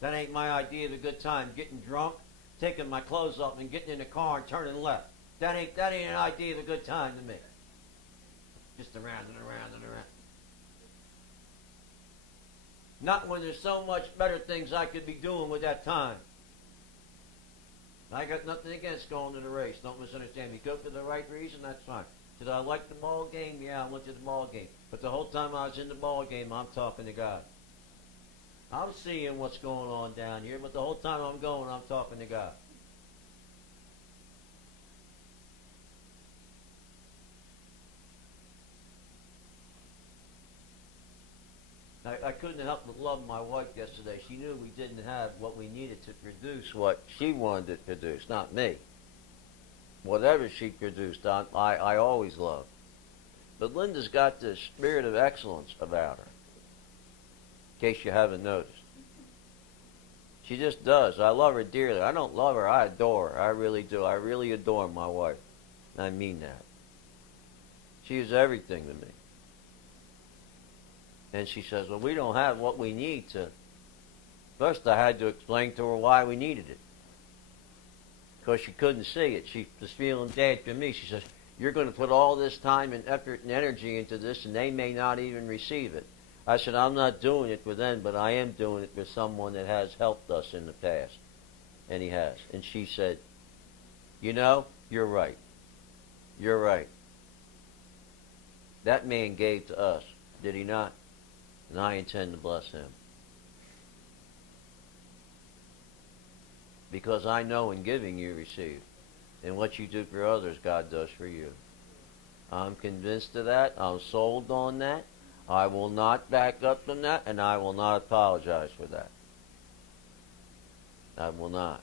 That ain't my idea of a good time. Getting drunk, taking my clothes off and getting in the car and turning left. That ain't an idea of a good time to me. Just around and around and around. Not when there's so much better things I could be doing with that time. I got nothing against going to the race. Don't misunderstand me. Go for the right reason, that's fine. Did I like the ball game? Yeah, I went to the ball game. But the whole time I was in the ball game, I'm talking to God. I'm seeing what's going on down here, but the whole time I'm going, I'm talking to God. I couldn't help but love my wife yesterday. She knew we didn't have what we needed to produce what she wanted to produce, not me. Whatever she produced, I always loved. But Linda's got this spirit of excellence about her, in case you haven't noticed. She just does. I love her dearly. I don't love her. I adore her. I really do. I really adore my wife. I mean that. She is everything to me. And she says, well, we don't have what we need to. First, I had to explain to her why we needed it. Because she couldn't see it. She was feeling bad for me. She says, you're going to put all this time and effort and energy into this, and they may not even receive it. I said, I'm not doing it for them, but I am doing it for someone that has helped us in the past. And he has. And she said, you know, you're right. You're right. That man gave to us, did he not? And I intend to bless him. Because I know in giving you receive. And what you do for others, God does for you. I'm convinced of that. I'm sold on that. I will not back up from that, and I will not apologize for that. I will not.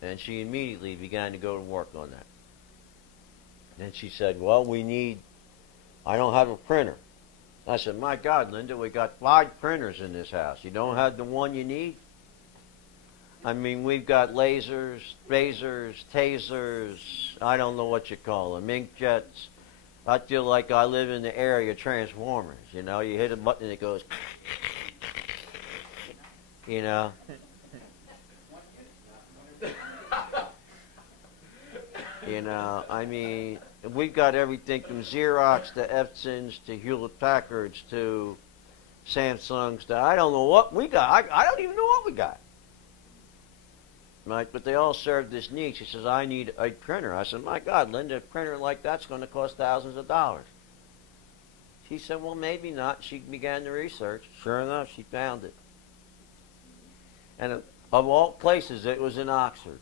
And she immediately began to go to work on that. And she said, well, I don't have a printer. I said, my God, Linda, we got 5 printers in this house. You don't have the one you need? I mean, we've got lasers, phasers, tasers, I don't know what you call them, inkjets. I feel like I live in the area of Transformers. You know, you hit a button and it goes, you know. You know, I mean, we've got everything from Xerox to Epsons to Hewlett-Packards to Samsungs to I don't know what we got. I don't even know what we got. Right? But they all serve this need. She says, I need a printer. I said, my God, Linda, a printer like that's going to cost thousands of dollars. She said, well, maybe not. She began the research. Sure enough, she found it. And of all places, it was in Oxford.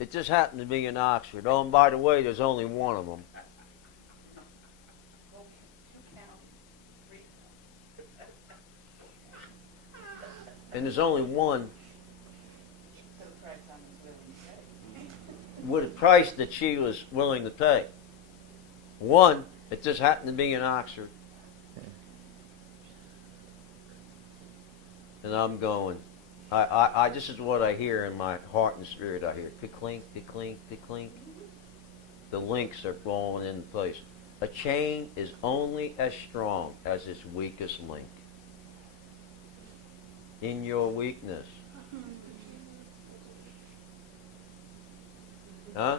It just happened to be in Oxford. Oh, and by the way, there's only one of them. And there's only one with a price that she was willing to pay. One, it just happened to be in Oxford. And I'm going, this is what I hear in my heart and spirit. I hear clink, clink, clink. The links are falling into place. A chain is only as strong as its weakest link. In your weakness. Huh?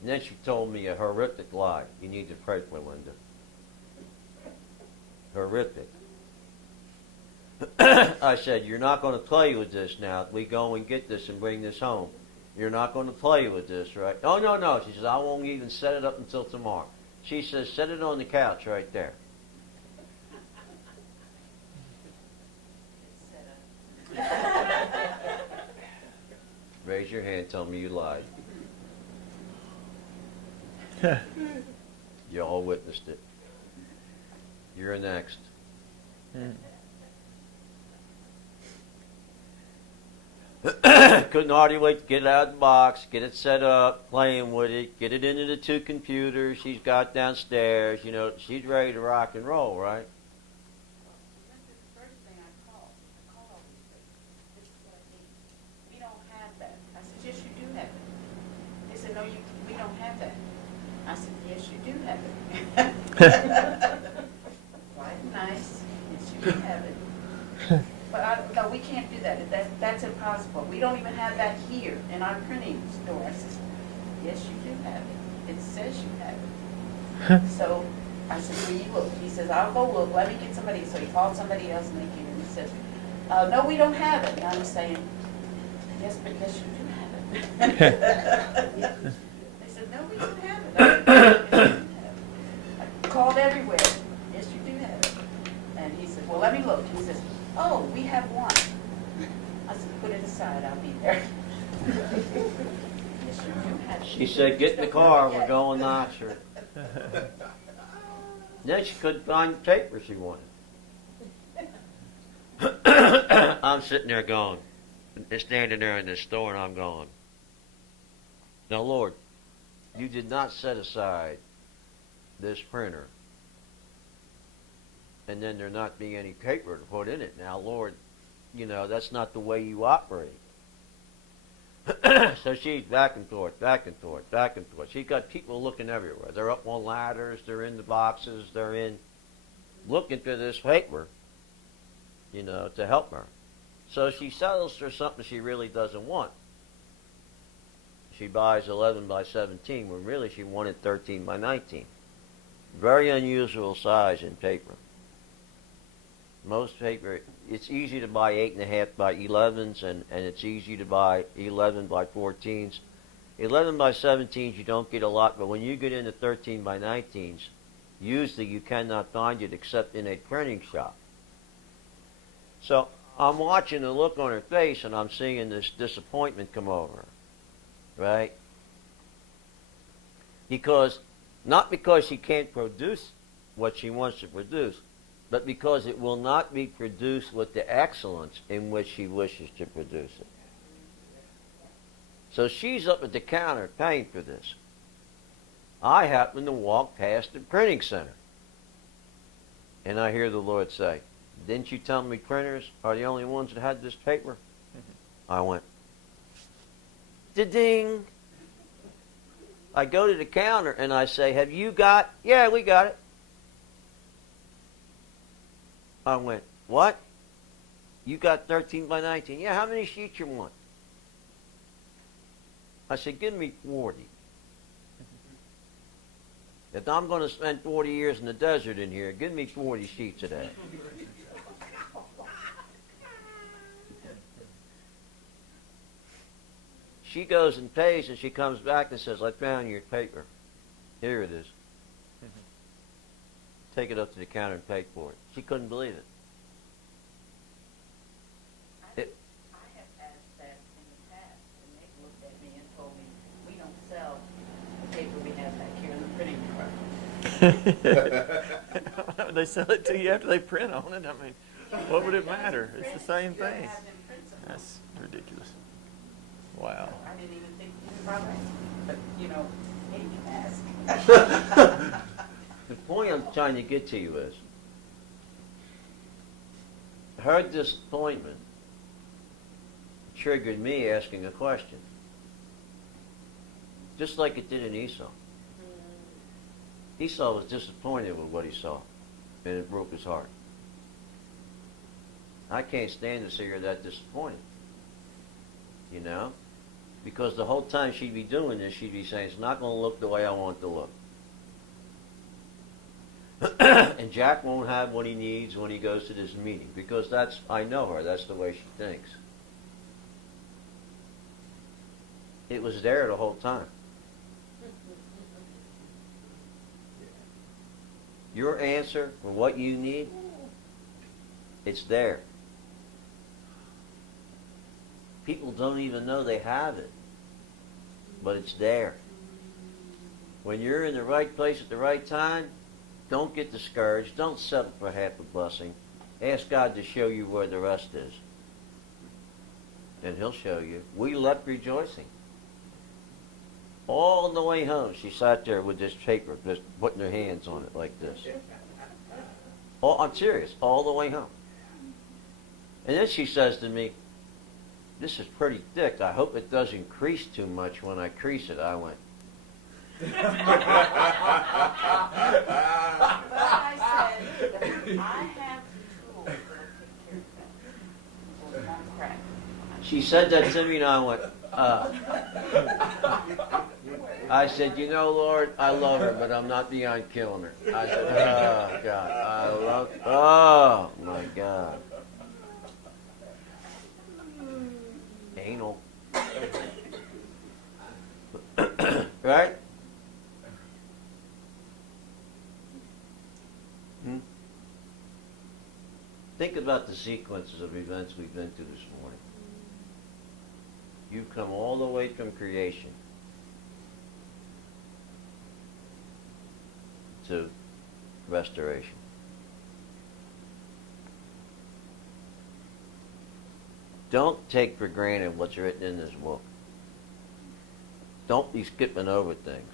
And then she told me a horrific lie. You need to pray for Linda. Horrific. I said, you're not going to play with this now. We go and get this and bring this home. You're not going to play with this, right? Oh, no. She says, I won't even set it up until tomorrow. She says, set it on the couch right there. Raise your hand, tell me you lied. You all witnessed it. You're next. Couldn't hardly wait to get it out of the box, get it set up, playing with it, get it into the 2 computers she's got downstairs. You know, she's ready to rock and roll, right? you do have it. But no, we can't do that. That's impossible. We don't even have that here in our printing store. I said, yes, you do have it. It says you have it. So I said, will you look? He says, I'll go look. Let me get somebody. So he called somebody else and they came and he says, no, we don't have it. And I'm saying, yes, but yes, you do have it. They said, no, we don't have it. I said, yes, you do have it. I called everywhere. Yes, you do have it. And he said, well, let me look. He says, oh, we have one. I said, put it aside. I'll be there. Yes, you do have it. She said, get in the car, we're going to Oxford. Then she couldn't find the paper she wanted. I'm sitting there going, standing there in this store and I'm going, now Lord, you did not set aside this printer and then there not be any paper to put in it. Now Lord, you know, that's not the way you operate. So she's back and forth, back and forth, back and forth. She's got people looking everywhere. They're up on ladders, they're in the boxes, they're in looking for this paper, you know, to help her. So she settles for something she really doesn't want. She buys 11 by 17 when really she wanted 13 by 19. Very unusual size in paper. Most paper, it's easy to buy 8.5 by 11s and it's easy to buy 11 by 14s. 11 by 17s you don't get a lot, but when you get into 13 by 19s, usually you cannot find it except in a printing shop. So I'm watching the look on her face and I'm seeing this disappointment come over her, right? Not because she can't produce what she wants to produce, but because it will not be produced with the excellence in which she wishes to produce it. So she's up at the counter paying for this. I happen to walk past the printing center. And I hear the Lord say, didn't you tell me printers are the only ones that had this paper? I went, da-ding. I go to the counter and I say, have you got? Yeah, we got it. I went, what? You got 13 by 19. Yeah, how many sheets you want? I said, give me 40. If I'm going to spend 40 years in the desert in here, give me 40 sheets of that. She goes and pays, and she comes back and says, I found your paper. Here it is. Take it up to the counter and pay for it. She couldn't believe it. I have asked that in the past, and they've looked at me and told me, we don't sell the paper we have back here in the printing department. They sell it to you after they print on it. I mean, what would it matter? It's the same thing. That's ridiculous. Wow. I didn't even think about it, but, you know, hey, you can ask. The point I'm trying to get to you is, her disappointment triggered me asking a question. Just like it did in Esau. Esau was disappointed with what he saw, and it broke his heart. I can't stand to see her that disappointed. You know? Because the whole time she'd be doing this, she'd be saying, it's not going to look the way I want it to look. And Jack won't have what he needs when he goes to this meeting. Because I know her, that's the way she thinks. It was there the whole time. Your answer for what you need, it's there. People don't even know they have it, but it's there. When you're in the right place at the right time, don't get discouraged. Don't settle for half a blessing. Ask God to show you where the rest is. And He'll show you. We left rejoicing. All the way home, she sat there with this paper, just putting her hands on it like this. Oh, I'm serious. All the way home. And then she says to me, this is pretty thick. I hope it doesn't crease too much when I crease it. I went. But I said, I have the tools said that to me, and I went, I said, you know, Lord, I love her, but I'm not beyond killing her. I said, oh, God, I love, oh, my God. Anal. Right? Hmm? Think about the sequences of events we've been through this morning. You've come all the way from creation to restoration. Don't take for granted what's written in this book. Don't be skipping over things.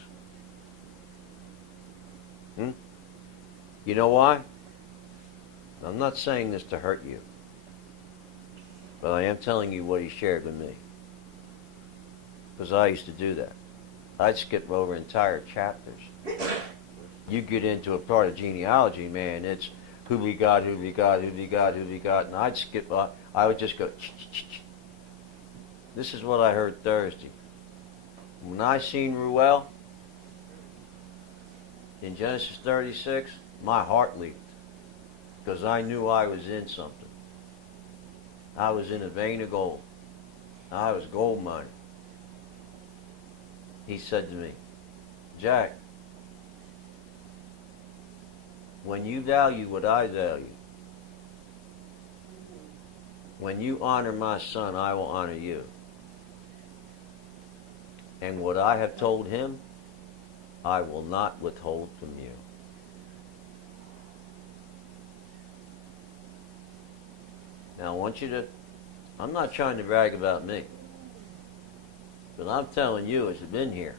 You know why? I'm not saying this to hurt you, but I am telling you what he shared with me. Because I used to do that. I'd skip over entire chapters. You get into a part of genealogy, man, it's who we got, who we got, who we got, who we got, and I'd skip, I would just go, This is what I heard Thursday. When I seen Ruel in Genesis 36, my heart leaped because I knew I was in something. I was in a vein of gold. I was gold mining. He said to me, Jack, when you value what I value, when you honor my son, I will honor you. And what I have told him, I will not withhold from you. Now I want you to, I'm not trying to brag about me, but I'm telling you it's been here.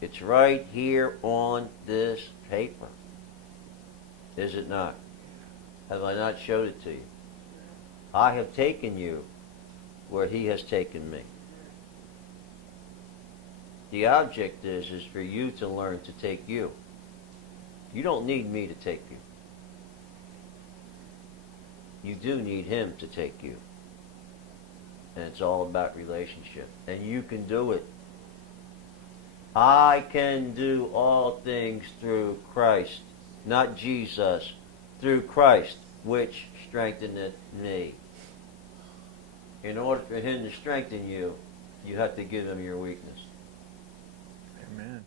It's right here on this paper. Is it not? Have I not showed it to you? I have taken you where he has taken me. The object is for you to learn to take you. You don't need me to take you. You do need him to take you. And it's all about relationship. And you can do it. I can do all things through Christ. Not Jesus. Through Christ, which strengtheneth me. In order for him to strengthen you, you have to give him your weakness. Amen.